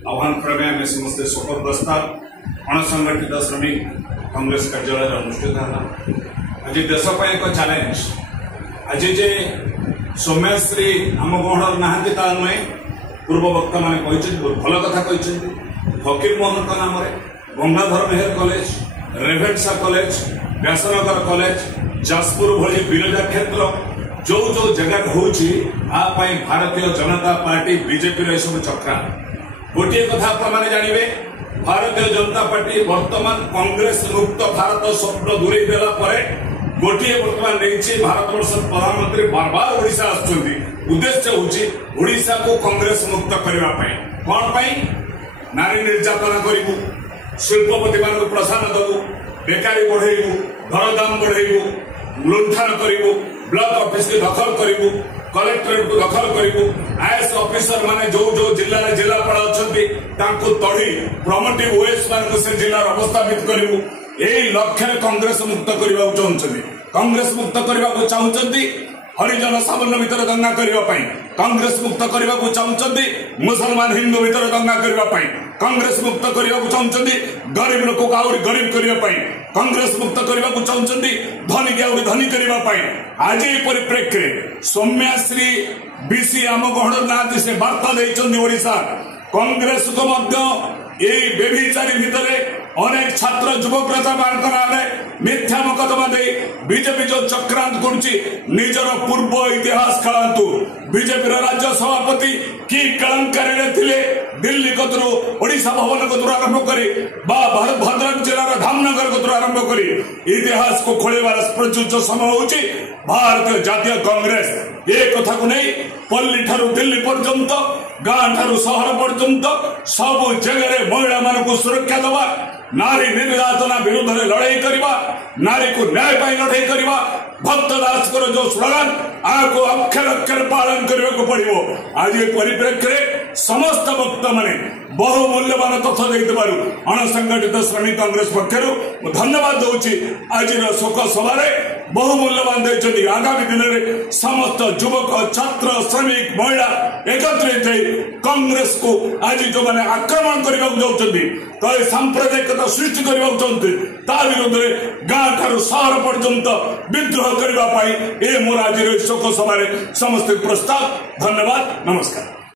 आह्वान क्रमे आम समस्ते शोक प्रस्ताव अणसंगठित श्रमिक कांग्रेस कार्यालय अनुष्ठित है। आज देशपाई एक चैलेंज आज जे सौम्यश्री आम गहण नहांती ता नुहे पूर्व वक्ता मैंने भल कथा फकीर मोहन नाम Gangadhar Meher college, Ravenshaw college, Vyasanagar college, Jajpur भली बिरजा क्षेत्र जो जो जगह होची भारतीय जनता पार्टी बीजेपी सब चक्रा गोटे कथा आपने जानवे भारतीय जनता पार्टी वर्तमान कांग्रेस मुक्त भारत स्वप्न दूरे देला गोटे वर्तमान नहीं भारत वर्ष प्रधानमंत्री बार बार ओडिशा आसुच्चंदी उद्देश्य होची ओडिशा को कांग्रेस मुक्त करने कौन पाई नारी निर्यातना करू, शिल्पपति मान प्रोत्साहन दबू, बेकारी बढ़ेबू, घर दाम बढ़ेबू, लुंठन करू, ब्लॉक ऑफिस की दखल करू, कलेक्टरेट को दखल करू, आईएएस ऑफिसर माने जो जो जिला जिलापाल अच्छा तड़ी प्रमोटिव ओएस मान से जिलार अवस्थापित करू। यही लक्ष्य कांग्रेस मुक्त करने चाहते कांग्रेस मुक्त करने चाहते हरिजन सामान्य भितर दंगा करने कांग्रेस मुक्त करने चाहते मुसलमान हिंदू भितर दंगा करने कांग्रेस मुक्त करने चाहते गरीब लोक को आहरी गरीब करने कांग्रेस मुक्त करने चाहते धनी की आहरी धनी करने आज ये परिप्रेक्षी सौम्यश्री बीसी आम गहण ना से वार्ता देते ओडिशा कांग्रेस को बेभिचारी भितर अनेक छात्र युवक नेता मान मिथ्या मुकदमा दे बीजेपी जो चक्रांत करुच्ची निजर पूर्व इतिहास खेलतु बीजेपी राज्य सभापति कि कलंकारी थे दिल्ली कतरू ओडिशा भवन कतरू आरंभ करी भद्रक जिलार धामनगर कतरू आरंभ करी इतिहास को खोलवार प्रचुर समय होची भारतीय जातीय कांग्रेस ये कथा को नहीं पल्ली ठारू दिल्ली पर्यंत गाँ ठारू सहर पर्यंत सब जगह महिला मान को सुरक्षा दबा नारी निर्यातना विरुद्ध में लड़ाई करवा नारी को न्याय पाई लड़ाई करवा भक्त दास जो स्लोगान आपको अक्षर अक्षर पालन करने को पड़ो। आज ये परिप्रेक्षी समस्त भक्त मैंने बहु मूल्यवान तथ्य देते अणसंगठित श्रमिक कांग्रेस पक्षर धन्यवाद दूची आज शोक सभा बहु मूल्यवान देते आगामी दिन में समस्त युवक छात्र श्रमिक महिला एकत्रित कांग्रेस को आज जो मैंने आक्रमण करने जाऊँगी कई सांप्रदायिकता सृष्टि करने चाहते ता विरुद्ध गाँ ठारू सहर पर्यंत विद्रोह करने मोर आज शोक सभा समस्त प्रस्ताव। धन्यवाद, नमस्कार।